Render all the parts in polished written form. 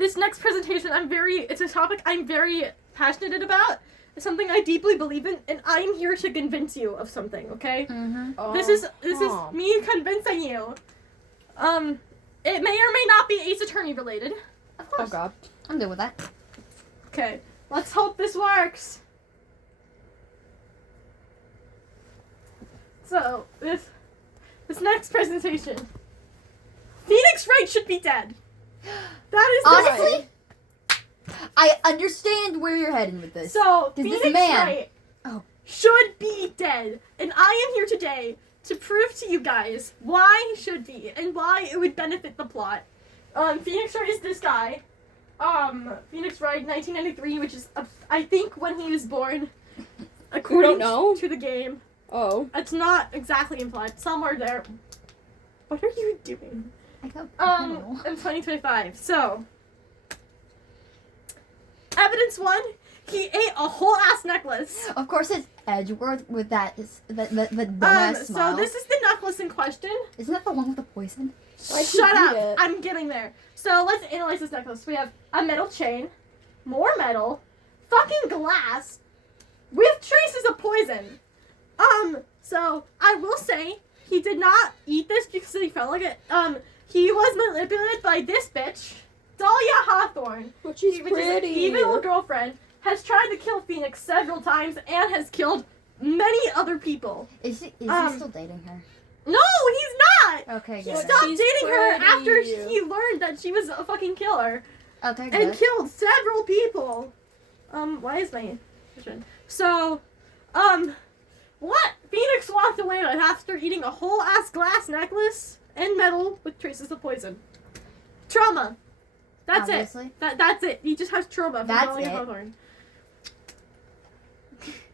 this next presentation, it's a topic I'm very passionate about. It's something I deeply believe in, and I'm here to convince you of something, okay? Mm-hmm. Oh. This is me convincing you. It may or may not be Ace Attorney related. Of Oh course. god. I'm good with that. Okay, let's hope this works. So, this next presentation. Phoenix Wright should be dead. That is Honestly, I understand where you're heading with this. So, This Phoenix man- Wright Oh. should be dead. And I am here today to prove to you guys why he should be and why it would benefit the plot. Phoenix Wright is this guy. Phoenix Wright, 1993, which is, I think, when he was born. According know? to the game. Oh. It's not exactly implied. Somewhere there. What are you doing? I don't know. In 2025. So, evidence 1, he ate a whole ass necklace. Of course, it's Edgeworth with that the dumbass smile. So this is the necklace in question. Isn't that the one with the poison? Why'd she Shut eat up! it? I'm getting there. So let's analyze this necklace. We have a metal chain, more metal, fucking glass, with traces of poison. So I will say he did not eat this because he felt like it. He was manipulated by this bitch, Dahlia Hawthorne, But she's which is an pretty. evil girlfriend, has tried to kill Phoenix several times and has killed many other people. Is he still dating her? No, he's not! Okay, He good. stopped She's dating her pretty. after he learned that she was a fucking killer Okay, and good. killed several people. Why is my vision? So, what Phoenix walked away with after eating a whole ass glass necklace and metal with traces of poison. Trauma. That's Obviously. it. That's it. He just has trauma from That's Dahlia it. Hawthorne.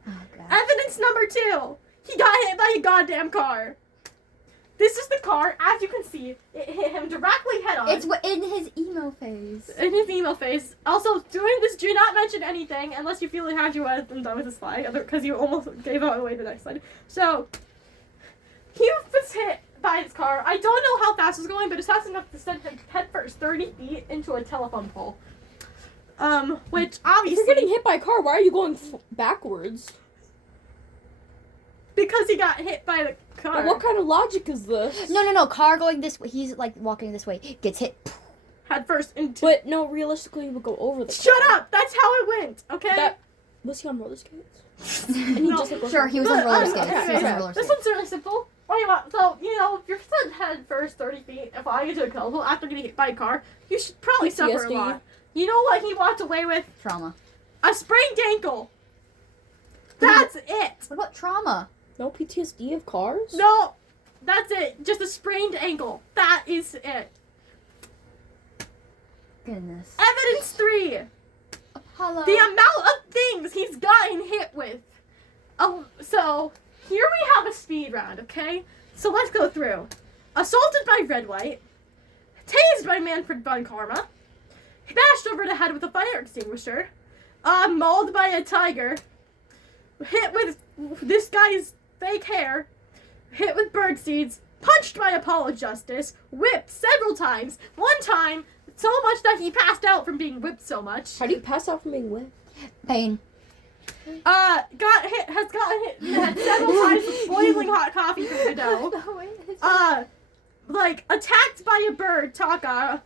Oh, God. Evidence number 2. He got hit by a goddamn car. This is the car. As you can see, it hit him directly head on. It's in his emo phase. In his email face. Also, during this, do not mention anything unless you feel like had you was done with this slide, because you almost gave away the next slide. So, he was hit by his car. I don't know how fast it was going, but it's fast enough to send him head first 30 feet into a telephone pole. Which If obviously, you're getting hit by a car, why are you going backwards? because he got hit by the car. But what kind of logic is this? No. Car going this way. He's like walking this way. Gets hit. Head first into. But no, realistically, he would go over the Shut car. up! That's how it went. Okay. Was he on roller skates? And No. Sure, he was on But, roller skates. He was anyways, on roller this skates. one's really simple. What do you want? So, if you're sent head first 30 feet, if I get to a telephone after getting hit by a car, you should probably suffer a PTSD. lot. You know what he walked away with? Trauma. A sprained ankle. That's it. What about trauma? No PTSD of cars? No, that's it. Just a sprained ankle. That is it. Goodness. Evidence 3. Apollo. The amount of things he's gotten hit with. So, here we have a speed round, okay? So let's go through. Assaulted by Red White. Tased by Manfred von Karma. Bashed over the head with a fire extinguisher. Mauled by a tiger. Hit with this guy's fake hair. Hit with bird seeds. Punched by Apollo Justice. Whipped several times. One time, so much that he passed out from being whipped so much. How do you pass out from being whipped? Pain. Has gotten hit in the head several times with boiling hot coffee from Godot. Attacked by a bird, Taka.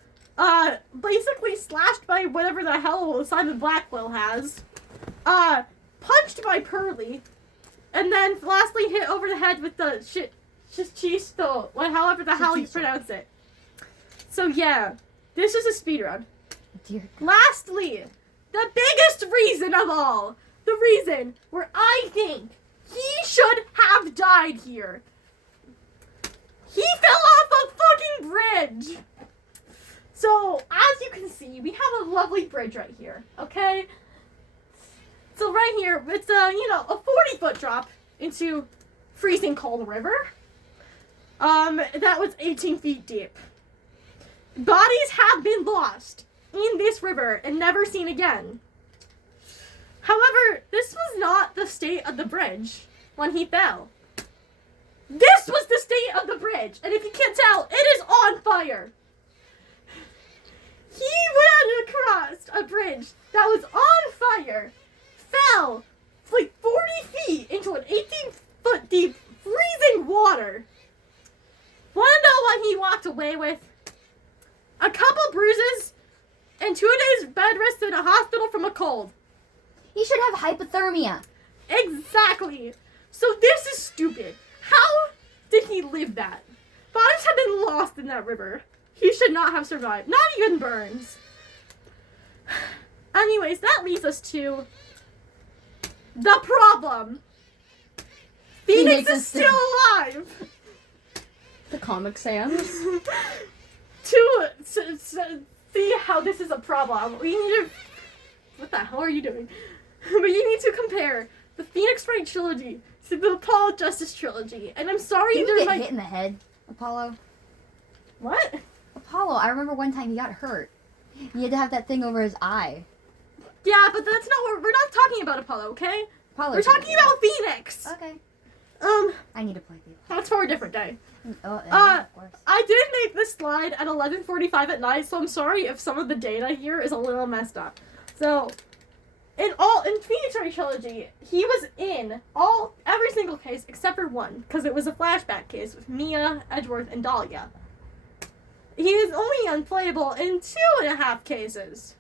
Basically slashed by whatever the hell Simon Blackwell has. Punched by Pearly. And then lastly hit over the head with the Chichisto, however the hell you pronounce it. So yeah, this is a speedrun. Dear. Lastly, the biggest reason of all, the reason where I think he should have died here. He fell off a fucking bridge. So, as you can see, we have a lovely bridge right here, okay? So right here, it's a 40-foot drop into freezing cold river. That was 18 feet deep. Bodies have been lost in this river and never seen again. However, this was not the state of the bridge when he fell. This was the state of the bridge, and if you can't tell, it is on fire. He had a bridge that was on fire fell like 40 feet into an 18-foot deep freezing water. Wanna know what he walked away with? A couple bruises and 2 days bed rest in a hospital from a cold. He should have hypothermia. Exactly. So this is stupid. How did he live that? Bodies have been lost in that river. He should not have survived. Not even burns. Anyways, that leads us to the problem. Phoenix is still alive. The Comic Sans. to see how this is a problem, we need to... What the hell are you doing? But you need to compare the Phoenix Wright trilogy to the Apollo Justice trilogy. And I'm sorry Didn't there you get might... hit in the head, Apollo? What? Apollo, I remember one time he got hurt. He had to have that thing over his eye. Yeah, but that's not what... We're not talking about Apollo, okay? Apollo. We're talking about Phoenix. Okay. I need to play these. That's for a different day. Oh, yeah, of course. I did make this slide at 11:45 at night, so I'm sorry if some of the data here is a little messed up. So, in Phoenix Wright trilogy, he was in every single case except for one, because it was a flashback case with Mia, Edgeworth, and Dahlia. He was only unplayable in 2.5 cases.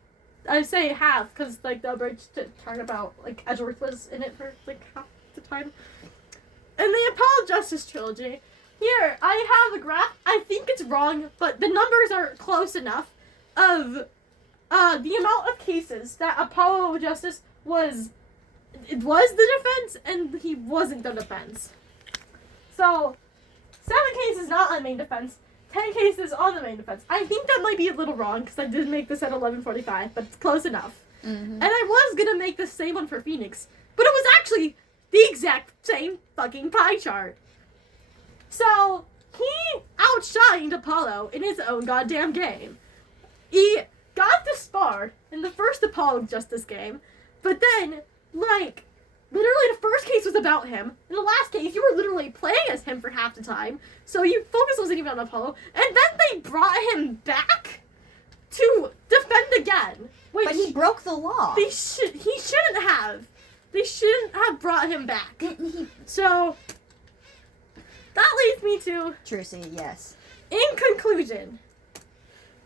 I say half, because, like, the bridge to talk about, like, Edgeworth was in it for, like, half the time. In the Apollo Justice trilogy, here, I have a graph. I think it's wrong, but the numbers are close enough of the amount of cases that Apollo Justice was the defense and he wasn't the defense. So, 7 cases not on main defense, 10 cases on the main defense. I think that might be a little wrong because I did make this at 11:45, but it's close enough. Mm-hmm. And I was gonna make the same one for Phoenix, but it was actually the exact same fucking pie chart. So, he outshined Apollo in his own goddamn game. He got disbarred in the first Apollo Justice game, but then, like, literally the first case was about him. In the last case, you were literally playing as him for half the time, so your focus wasn't even on Apollo, and then they brought him back to defend again. Which But he broke the law. he shouldn't have. They shouldn't have brought him back. Didn't he? So, that leads me to, Trucy, yes. in conclusion,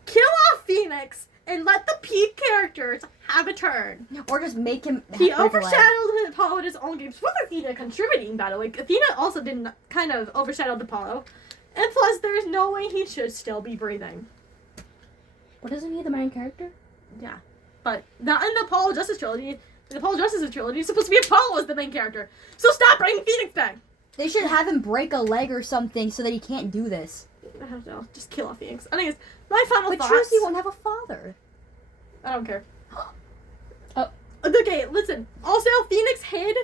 kill off Phoenix and let the peak characters have a turn. Or just make him. He break a leg. overshadowed Apollo in his own games, with Athena contributing, by the way. Athena also didn't kind of overshadowed Apollo. And plus, there's no way he should still be breathing. What, isn't he the main character? Yeah. But not in the Apollo Justice trilogy. In the Apollo Justice trilogy, it's supposed to be Apollo as the main character. So stop bringing Phoenix back! They should have him break a leg or something so that he can't do this. I don't know. Just kill off Phoenix. Anyways, my final But thoughts. Trucy won't have a father. I don't care. Oh. Okay, listen. Also, Phoenix hid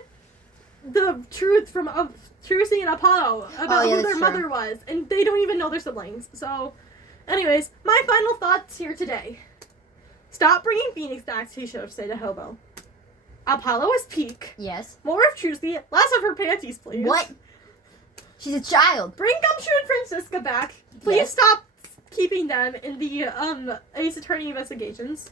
the truth from Trucy and Apollo about yeah, who that's their true. mother was, and they don't even know their siblings. So, anyways, my final thoughts here today. Stop bringing Phoenix back so he should have stayed a hobo. Apollo is peak. Yes. More of Trucy, less of her panties, please. What? She's a child. Bring Gumshoe and Francisca back. Please Yes. stop keeping them in the Ace Attorney investigations.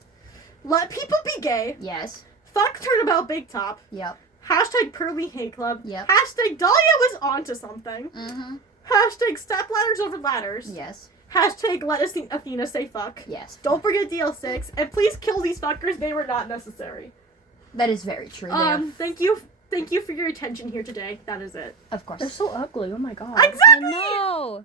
Let people be gay. Yes. Fuck Turnabout Big Top. Yep. Hashtag Pearly Hate Club. Yep. Hashtag Dahlia was onto something. Mm-hmm. Hashtag Step Ladders over Ladders. Yes. Hashtag Let Athena say fuck. Yes. Don't forget DL6. And please kill these fuckers. They were not necessary. That is very true. Thank you for your attention here today. That is it. Of course. They're so ugly. Oh my god. Exactly! No.